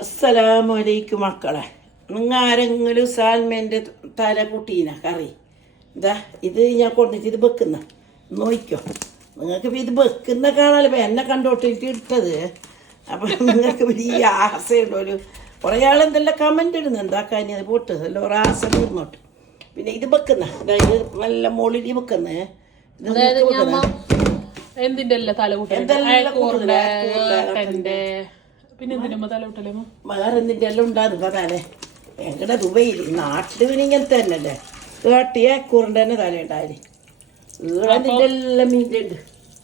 അസ്സലാമലൈക്കും മക്കളെ. നിങ്ങൾ ആരെങ്കിലും സാൽമേൻ്റെ തല കൂട്ടീന കറി ഇതാ ഇത് ഞാൻ കൊണ്ടിട്ട് ഇത് വെക്കുന്ന നോക്കിക്കോ. നിങ്ങൾക്ക് ഇത് വെക്കുന്ന കാണാലോ എന്നെ കണ്ടോട്ടിട്ട് ഇട്ടത്. അപ്പം നിങ്ങൾക്ക് ഈ ആസയുണ്ടോ ഒരു കുറേ ആളെന്തെല്ലാം കമൻ്റ് ഇടുന്നു എന്താക്കാൻ അത് പോട്ട് എല്ലാം ഒരു ആസ തീർന്നോട്ട്. പിന്നെ ഇത് വെക്കുന്ന അതായത് നല്ല മോളിൽ വെക്കുന്നേ വേറെന്തിൻ്റെ എല്ലാം ഉണ്ടാകും തലേ എങ്ങനെ ദുബൈയിൽ നാട്ടിൽ പിന്നെ ഇങ്ങനത്തെ തന്നെയല്ലേ കേട്ടി ഏക്കൂറിൻ്റെ തന്നെ തല ഉണ്ടായി ഈളതിൻ്റെ എല്ലാം മീൻ്റെ ഉണ്ട്.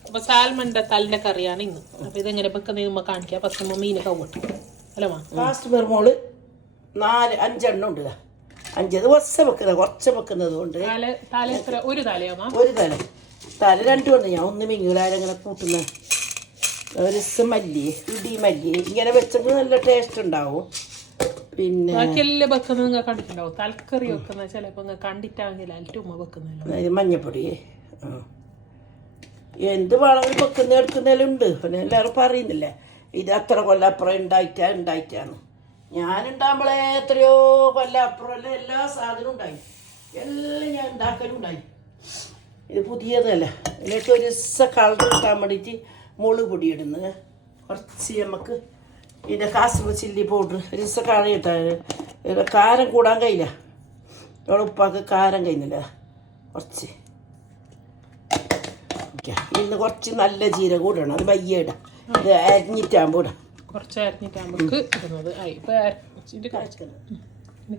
അപ്പൊ സാൽമന്റെ തലിന്റെ കറിയാണ് ഇന്ന്. അപ്പൊ ഇതെങ്ങനെ വെക്കുന്ന കാണിക്കാം. പക്ഷെ മീനെ കൗട്ട് അല്ലേ ലാസ്റ്റ് പെരുമോള് 4-5 ഉണ്ട്. 5 ദിവസം വെക്കുന്നത് കുറച്ച് വെക്കുന്നത് കൊണ്ട് ഒരു തലയാ ഒരു തല 2 ഉണ്ട്. ഞാൻ ഒന്ന് മിങ്ങൂലാരങ്ങനെ കൂട്ടുന്ന ഒരു ദിവസം മല്ലി ഇടി മല്ലി ഇങ്ങനെ വെച്ചെങ്കിൽ നല്ല ടേസ്റ്റ് ഉണ്ടാവും. പിന്നെ കണ്ടിട്ടുണ്ടാവും തലക്കറി വെക്കുന്ന ചിലപ്പോ കണ്ടിട്ടാണെങ്കിൽ മഞ്ഞപ്പൊടി എന്ത് വളം വെക്കുന്ന എടുക്കുന്നതിലും ഉണ്ട്. പിന്നെ എല്ലാവരും പറയുന്നില്ലേ ഇത് അത്ര കൊല്ലപ്പുറം ഉണ്ടായിട്ടാണ്. ഞാനുണ്ടാകുമ്പോഴേ എത്രയോ കൊല്ലപ്പുറം എല്ലാ സാധനവും ഉണ്ടായി എല്ലാം ഞാൻ ഉണ്ടാക്കലുണ്ടായി. ഇത് പുതിയതല്ല. ഇതിലേക്ക് ഒരു ദിവസം കളർ കിട്ടാൻ വേണ്ടിയിട്ട് മുളക് പൊടി ഇടുന്നത് കുറച്ച് നമുക്ക് ഇതിൻ്റെ കാശ്മീർ ചില്ലി പൗഡർ ഒരു ദിവസം കളർ കിട്ടാൻ കാരം കൂടാൻ കഴിയില്ല. ഇവിടെ ഉപ്പാക്ക് കാരം കഴിയുന്നില്ല. കുറച്ച് ഇന്ന് കുറച്ച് നല്ല ജീരകം കൂടണം. അത് വയ്യ ഇടാം. ഇത് അരിഞ്ഞിട്ടാകുമ്പോൾ ഇടാം. കുറച്ച് അരിഞ്ഞിട്ടാകുമ്പോൾ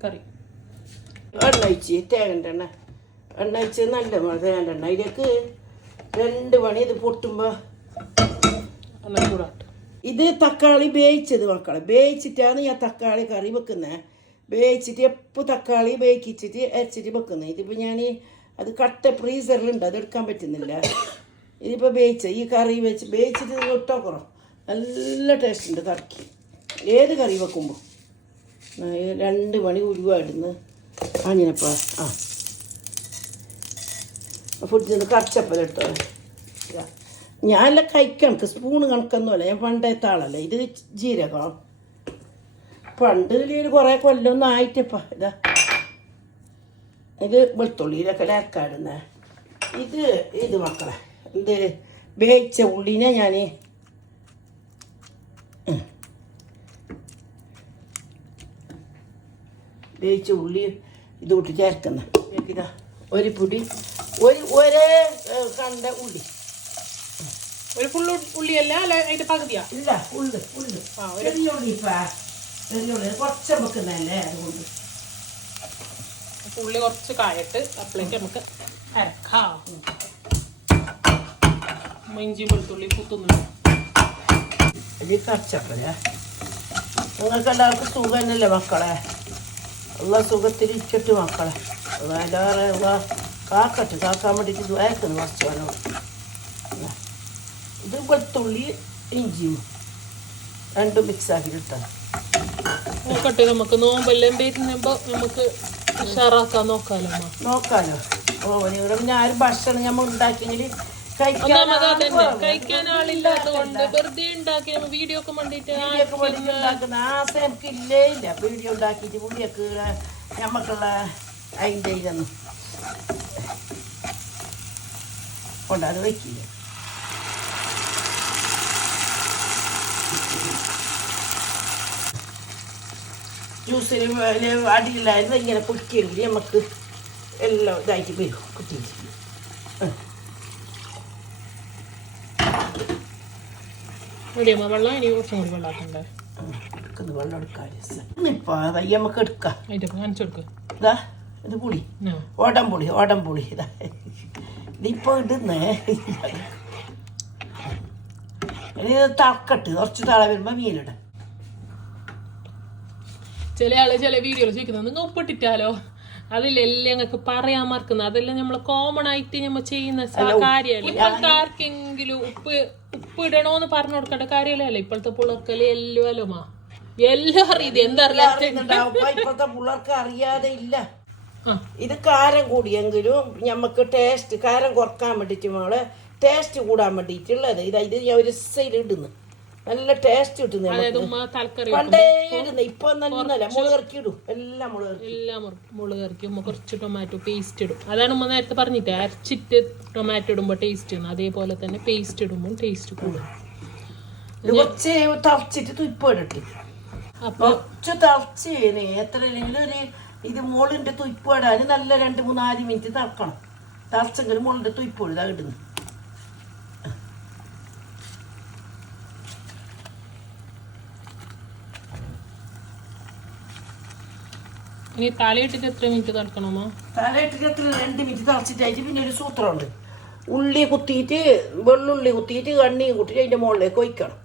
കറി എണ്ണ ഒഴിച്ച് തേങ്ങൻ്റെ എണ്ണ ഒഴിച്ച് നല്ല തേങ്ങൻ്റെ എണ്ണ ഇതിലേക്ക് 2 മണി ഇത് പൊട്ടുമ്പോൾ ഇത് തക്കാളി വേവിച്ചത് മക്കളെ വേവിച്ചിട്ടാണ് ഞാൻ തക്കാളി കറി വെക്കുന്നത്. വേവിച്ചിട്ട് എപ്പോൾ തക്കാളി വേവിച്ചിട്ട് അരച്ചിട്ട് വെക്കുന്നത്. ഇതിപ്പോൾ ഞാൻ അത് കട്ട ഫ്രീസറിലുണ്ട് അത് എടുക്കാൻ പറ്റുന്നില്ല. ഇതിപ്പോൾ ഈ കറി വേവിച്ചിട്ട് ഇട്ടോക്കറോ നല്ല ടേസ്റ്റ് ഉണ്ട് കറിക്ക്. ഏത് കറി വെക്കുമ്പോൾ 2 മണി ഉരുവാടുന്ന് അങ്ങനെപ്പാ ഫുഡിൽ നിന്ന് കറച്ചപ്പലെടുത്തോ. ഞാനെല്ലാം കണക്ക് സ്പൂണ് കണക്കൊന്നുമല്ല. ഞാൻ പണ്ടത്തെ ആളല്ല. ഇത് ജീരകം പണ്ട് ഒരു കുറേ കൊല്ലമൊന്നും ആയിട്ടപ്പാ. ഇതാ ഇത് വെളുത്തുള്ളിയിലൊക്കെ ഇറക്കാടുന്ന ഇത് മക്കളെ ഇത് വേവിച്ച ഉള്ളിനെ ഞാൻ വേവിച്ച ഉള്ളി ഇത് കൂട്ടി ചേർക്കുന്ന ഇതാ ഒരു പൊടി ഒരേ കണ്ട ഉള്ളി ഒരു ഫുൾ ഉള്ളിയല്ല അതിന്റെ പകുതിയാ ഇല്ല ഉള്ളു ചെറിയ ഉള്ളി ചെറിയ ഉള്ളി കുറച്ച് വെക്കുന്നതല്ലേ അതുകൊണ്ട് ഉള്ളി കുറച്ച് കായട്ട് അപ്പോഴേക്ക് നമുക്ക് അരക്കാം. ഇഞ്ചി വെളുത്തുള്ളി കുത്തുന്നു. ഇത് കറച്ചപ്പല്ലേ. നിങ്ങൾക്ക് എല്ലാവർക്കും സുഖം തന്നെയല്ലേ മക്കളെ? ഉള്ള സുഖത്തിൽ ഇച്ചിട്ട് മക്കളെ എല്ലാവരും കാക്കാൻ വേണ്ടിയിട്ട് ഇത് വയക്കുന്നു കുറച്ച്. ഇത് വെളുത്തുള്ളി ഇഞ്ചിയും 2 മിക്സ് ആക്കിയിട്ടാണ് നോക്കട്ടെ. നമുക്ക് നോമ്പെല്ലാം വരുമ്പോ നമുക്ക് ഉഷാറാക്കാൻ നോക്കാലോ. ഇവിടെ പിന്നെ ആരും ഭക്ഷണം നമ്മൾ ഉണ്ടാക്കിയെങ്കിൽ കഴിക്കാൻ ആളില്ലാത്തതുകൊണ്ട് വെറുതെ ഉണ്ടാക്കി വീഡിയോ ഒക്കെ ഉണ്ടാക്കുന്ന ആസ നമുക്ക് ഇല്ലേ ഇല്ല. വീഡിയോ ഉണ്ടാക്കിയിട്ട് പുള്ളിയൊക്കെ നമുക്കുള്ള അതിൻ്റെ ഇതൊന്നും കൊണ്ടാത് വയ്ക്കില്ല. ജ്യൂസിന് അടിയിലായിരുന്നു ഇങ്ങനെ കുറ്റിയെങ്കിൽ നമുക്ക് എല്ലാം ഇതായിട്ട് വരും. കുറ്റിയിട്ട് വെള്ളം ഇനി കുറച്ചും കൂടി വെള്ളമാക്കണ്ടേ? വെള്ളം എടുക്കാൻ ഇപ്പം നമുക്ക് എടുക്കാം. കാണിച്ചു കൊടുക്കുക. ഇതാ ഇത് പുളി ഓടംപുളി ഇതാ ഇതിപ്പോൾ ഇടുന്നേ. ഇത് തക്കട്ട് കുറച്ച് തള വരുമ്പോൾ മീനിടാം. ചില ആള് ചില വീഡിയോയിൽ ചോദിക്കുന്നത് നിങ്ങൾ ഉപ്പിട്ടിട്ടാലോ അതിലെല്ലാം ഞങ്ങൾക്ക് പറയാൻ മറക്കുന്നത്. അതെല്ലാം നമ്മള് കോമൺ ആയിട്ട് നമ്മൾ ചെയ്യുന്ന കാര്യമല്ല. ഇപ്പോഴത്തെ ആർക്കെങ്കിലും ഉപ്പ് ഇടണോന്ന് പറഞ്ഞു കൊടുക്കേണ്ട കാര്യമല്ലേ? ഇപ്പോഴത്തെ പിള്ളേർക്കല്ലേ എല്ലാം അറിയത് ഇപ്പോഴത്തെ പിള്ളേർക്ക് അറിയാതെ ഇല്ല. ഇത് കാരം കൂടിയെങ്കിലും നമുക്ക് ടേസ്റ്റ് കാരം കുറക്കാൻ വേണ്ടിയിട്ട് മോളെ ടേസ്റ്റ് കൂടാൻ വേണ്ടിയിട്ടുള്ളത് ഇത് ഞാൻ ഒരു സൈഡ് ഇടുന്നു. നല്ല ടേസ്റ്റ് കിട്ടുന്നു. അതായത് ഉമ്മ തലക്കറി പണ്ടേ ഇടുന്ന ഇപ്പൊ നല്ലല്ല മുളക് ഇറക്കി ഇടും. എല്ലാം മുളക് ഇറക്കി ഉമ്മ കുറച്ച് ടൊമാറ്റോ പേസ്റ്റ് ഇടും. അതാണ് ഉമ്മ നേരത്തെ പറഞ്ഞിട്ട് അരച്ചിട്ട് ടൊമാറ്റോ ഇടുമ്പോൾ ടേസ്റ്റ് ആണ്. അതേപോലെ തന്നെ പേസ്റ്റ് ഇടുമ്പോൾ ടേസ്റ്റ് കൂടും. കുറച്ച് തറച്ചിട്ട് തുയ്പ് അപ്പൊ കുറച്ച് തറച്ച് എത്ര ഒരു ഇത് മുളിന്റെ തുയ്പ് ഇടാൻ നല്ല 2-3-4 മിനിറ്റ് തറക്കണം. തറച്ചെങ്കിലും മുളിന്റെ തുയ്പ് ഇതാ ഇടുന്നു. ഇനി തലയിട്ടിട്ട് എത്ര മിനിറ്റ് തറക്കണമോ? തലയിട്ടിട്ട് എത്ര 2 മിനിറ്റ് തറച്ചിട്ടായിട്ട് പിന്നെ ഒരു സൂത്രമുണ്ട്. ഉള്ളി കുത്തിയിട്ട് വെള്ളുള്ളി കുത്തിയിട്ട് കണ്ണിയും കുത്തിയിട്ട് അതിന്റെ മുകളിലേക്ക് ഒഴിക്കണം.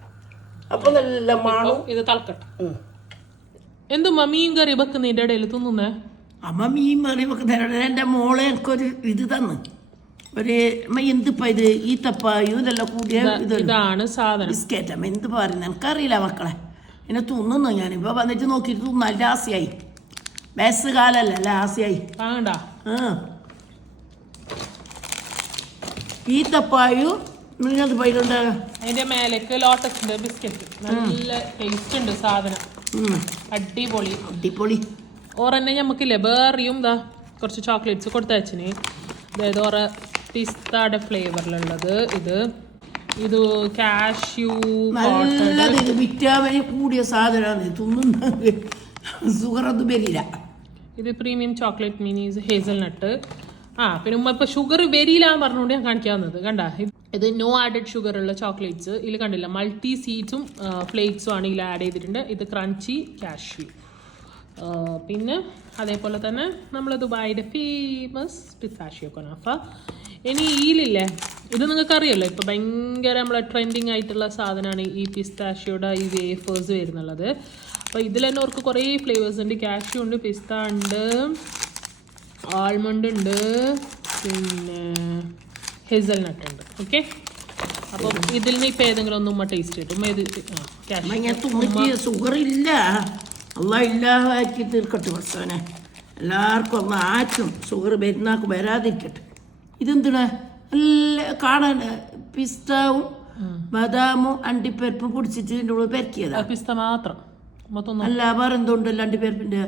അപ്പൊ നല്ല മണം. ഇത് തളക്കട്ടെ. എന്തുമ്മ മീൻ കറി വെക്കുന്നതിന്റെ ഇടയിൽ തിന്നുന്നേ? അമ്മ മീൻ കറി വെക്കുന്നതിനിടെ എൻ്റെ മോളെ എനിക്കൊരു ഇത് തന്ന് ഒരു എന്തിപ്പ ഇത് ഈത്തപ്പായും ഇതെല്ലാം കൂടിയ ഇതാണ് സാധനം ബിസ്ക്കറ്റ്. അമ്മ എന്ത് പറയുന്നത് എനിക്കറിയില്ല മക്കളെ. എന്നെ തിന്നുന്നു. ഞാനിപ്പോ വന്നിട്ട് നോക്കിയിട്ട് തിന്നാൽ ലാസിയായി. ബസ് കാലല്ല ലാസിയായി. ഈത്തപ്പായും നിങ്ങൾക്ക് പൈലുണ്ട്. അതിന്റെ മേലേക്ക് ലോട്ടസിന്റെ ബിസ്ക്കറ്റ് നല്ല ടേസ്റ്റ് ഉണ്ട് സാധനം. അടിപൊളി. ഓറന്നെ ഞമ്മക്കില്ലേ ബേറിയും ഇതാ കുറച്ച് ചോക്ലേറ്റ്സ് കൊടുത്തയച്ചിന്. അതായത് ഓറ പിസ്താടെ ഫ്ലേവറിലുള്ളത്. ഇത് കാഷ്യൂ വിറ്റാമിൻ കൂടിയ സാധനമാണ്. തിന്നുന്നത് ഷുഗറൊന്നും വരില്ല. ഇത് പ്രീമിയം ചോക്ലേറ്റ് മിനീസ് ഹേസൽനട്ട്. പിന്നെ ഉമ്മ ഇപ്പൊ ഷുഗർ വരില്ല എന്ന് പറഞ്ഞുകൊണ്ട് ഞാൻ കാണിക്കാവുന്നത് കണ്ട. ഇത് നോ ആഡഡ് ഷുഗർ ഉള്ള ചോക്ലേറ്റ്സ് ഇതിൽ കണ്ടില്ല. മൾട്ടി സീഡ്സും ഫ്ലേക്സും ആണ് ഇതിൽ ആഡ് ചെയ്തിട്ടുണ്ട്. ഇത് ക്രഞ്ചി കാഷ്യൂ. പിന്നെ അതേപോലെ തന്നെ നമ്മൾ ദുബായിയുടെ ഫേമസ് പിസ്താഷ്യോ കൊനാഫ. ഇനി ഈലില്ലേ, ഇത് നിങ്ങൾക്ക് അറിയാമല്ലോ ഇപ്പൊ ഭയങ്കര നമ്മളെ ട്രെൻഡിങ് ആയിട്ടുള്ള സാധനമാണ് ഈ പിസ്താഷ്യോയുടെ ഈ വേഫേഴ്സ് വരുന്നുള്ളത്. അപ്പൊ ഇതിൽ തന്നെ അവർക്ക് കുറേ ഫ്ലേവേഴ്സ് ഉണ്ട്. കാഷ്യൂ ഉണ്ട്, പിസ്ത ഉണ്ട്, ആൽമണ്ട് ഉണ്ട്, പിന്നെ ഹേസൽനട്ട് ഉണ്ട്. ഓക്കെ, അപ്പം ഇതിൽ നിന്ന് ഇപ്പം ഏതെങ്കിലും ഒന്നും ടേസ്റ്റ് കിട്ടും. ഷുഗർ ഇല്ല, അല്ല ഇല്ലാതാക്കി തീർക്കട്ടെ ഭർത്താവിനെ. എല്ലാവർക്കും ഒന്ന് ആറ്റും ഷുഗർ വരുന്നാക്ക് വരാതിരിക്കട്ടെ. ഇതെന്തിനാ നല്ല കാണാൻ പിസ്താവും ബദാമും അണ്ടിപ്പരിപ്പും പൊടിച്ചിട്ട് ഇതിൻ്റെ ഉള്ളിൽ പെരക്കിയതാ. പിസ്ത മാത്രം അല്ല വേറെ എന്തുണ്ടല്ലോ അണ്ടിപ്പരിപ്പിൻ്റെ.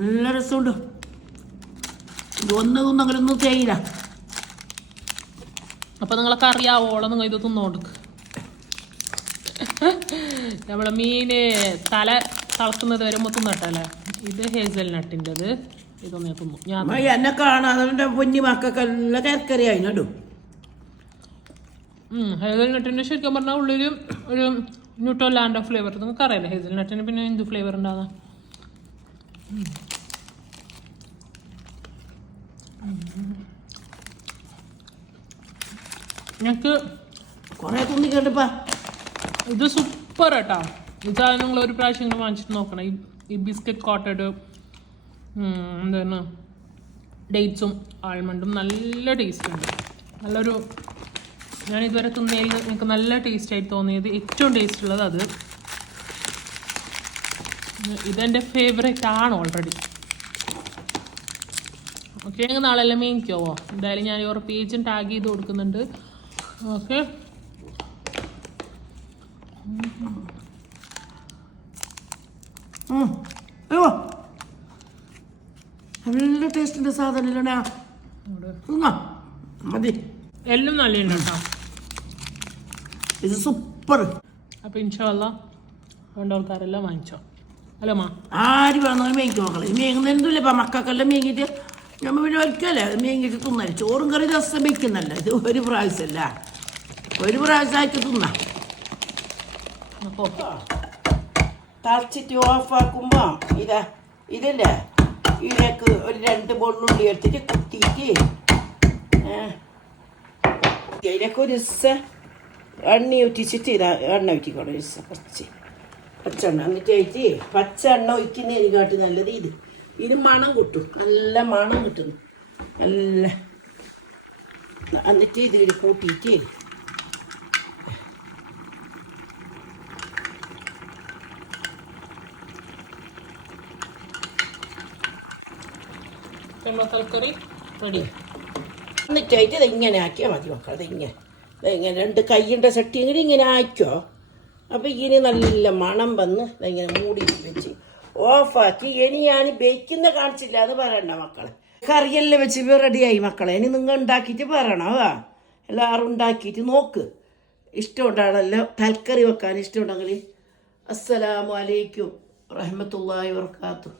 നല്ല രസമുണ്ട്. ഒന്നും അങ്ങനൊന്നും തേയില്ല. അപ്പൊ നിങ്ങളൊക്കെ അറിയാവോളം നിങ്ങൾ ഇത് തിന്നോണ്ട്. നമ്മളെ മീന് തല തളക്കുന്നത് വരുമ്പോ തിന്നട്ടല്ലേ. ഇത് ഹേസൽനട്ടിൻ്റെത്. ഇതൊന്നും തിന്നു ഞാൻ എന്നെ കാണാതെ പൊന്നി മക്കൾക്കെല്ലാം കരക്കറി ആയിടും. ഹേസൽനട്ടിന്റെ ശരിക്കും പറഞ്ഞാൽ ഉള്ളില് ഒരു ന്യൂട്രലാൻഡ് ഫ്ലേവർ. നിങ്ങൾക്ക് അറിയാലോ ഹേസൽനട്ടിന് പിന്നെ എന്ത് ഫ്ലേവർ ഉണ്ടാകാം. ഞങ്ങൾക്ക് കുറെ തുന്നിക്കണ്ടപ്പാ. ഇത് സൂപ്പർ കേട്ടോ. ഇതാ നിങ്ങൾ ഒരു പ്രാവശ്യം ഇങ്ങനെ വാങ്ങിച്ചിട്ട് നോക്കണം. ഈ ബിസ്ക്കറ്റ് കോട്ടഡ് എന്താണ് ഡേറ്റ്സും ആൽമണ്ടും നല്ല ടേസ്റ്റ് ഉണ്ട്. നല്ലൊരു ഞാൻ ഇതുവരെ തിന്നതിൽ എനിക്ക് നല്ല ടേസ്റ്റ് ആയിട്ട് തോന്നിയത് ഏറ്റവും ടേസ്റ്റ് ഉള്ളത് അത്. ഇതെൻ്റെ ഫേവറേറ്റ് ആണ് ഓൾറെഡി. ഓക്കെ, ഞങ്ങൾ നാളെ എല്ലാം മേടിക്കുമോ? എന്തായാലും ഞാൻ ഒരു പേജും ടാഗ് ചെയ്ത് കൊടുക്കുന്നുണ്ട്. ഓക്കെ, നല്ല ടേസ്റ്റിന്റെ സാധനം മതി. എല്ലാം നല്ലുണ്ട് കേട്ടോ. ഇത് സൂപ്പർ. അപ്പൊ ഇൻഷാ അല്ലാ വേണ്ട ആൾക്കാരെല്ലാം വാങ്ങിച്ചോ. അല്ലമ്മ ആര് വേണമെങ്കിലും മേങ്ങിക്ക് നോക്കണം. മേങ്ങുന്ന എന്തുമില്ല മക്കൾക്കെല്ലാം മേങ്ങിയിട്ട് നമ്മൾ പിന്നെ ഒരിക്കലേ മേങ്ങിയിട്ട് തിന്നാല്. ചോറും കറി രസം വയ്ക്കുന്നല്ല. ഇത് ഒരു പ്രാവശ്യമല്ല, ഒരു പ്രാവശ്യമായിട്ട് തിന്നാം. തറച്ചിട്ട് ഓഫാക്കുമ്പോ ഇതില്ലേ ഇതിലേക്ക് ഒരു 2 വെള്ളുള്ളി എടുത്തിട്ട് കുത്തിയിട്ട് ഇതിലേക്ക് ഒരു ദിവസം എണ്ണ ഒറ്റിച്ചിട്ട് എണ്ണ ഒറ്റിക്കോളൂ. ഒരു ദിവസം കുറച്ച് പച്ചെണ്ണ എന്നിട്ട് ആയിട്ട് പച്ച എണ്ണ ഒഴിക്കുന്നതിനെക്കാട്ടി നല്ലത് ഇത് മണം കിട്ടും. നല്ല മണം കിട്ടുന്നു. നല്ല എന്നിട്ട് ഇതിൽ കൂട്ടിയിട്ട് തലക്കറി റെഡി. എന്നിട്ടായിട്ട് ഇത് ഇങ്ങനെ ആക്കിയാൽ മതി മക്കൾ. ഇതിങ്ങനെ 2 കൈയിൻ്റെ ചട്ടിയെങ്കിലും ഇങ്ങനെ ആക്കിയോ. അപ്പോൾ ഇങ്ങനെ നല്ല മണം വന്ന് ഇങ്ങനെ മൂടി വെച്ച് ഓഫാക്കി. ഇനി ഞാൻ ബേക്കുന്ന കാണിച്ചില്ല എന്ന് പറയണ്ട മക്കളെ. കറിയെല്ലാം വെച്ച് റെഡിയായി മക്കളെ. ഇനി നിങ്ങൾ ഉണ്ടാക്കിയിട്ട് പറയണം. എല്ലാവരും ഉണ്ടാക്കിയിട്ട് നോക്ക്. ഇഷ്ടമുണ്ടാണല്ലോ തൽക്കറി വെക്കാൻ ഇഷ്ടമുണ്ടെങ്കിൽ. അസ്സലാമു അലൈക്കും വറഹ്മത്തുള്ളാഹി വബറകാതുഹു.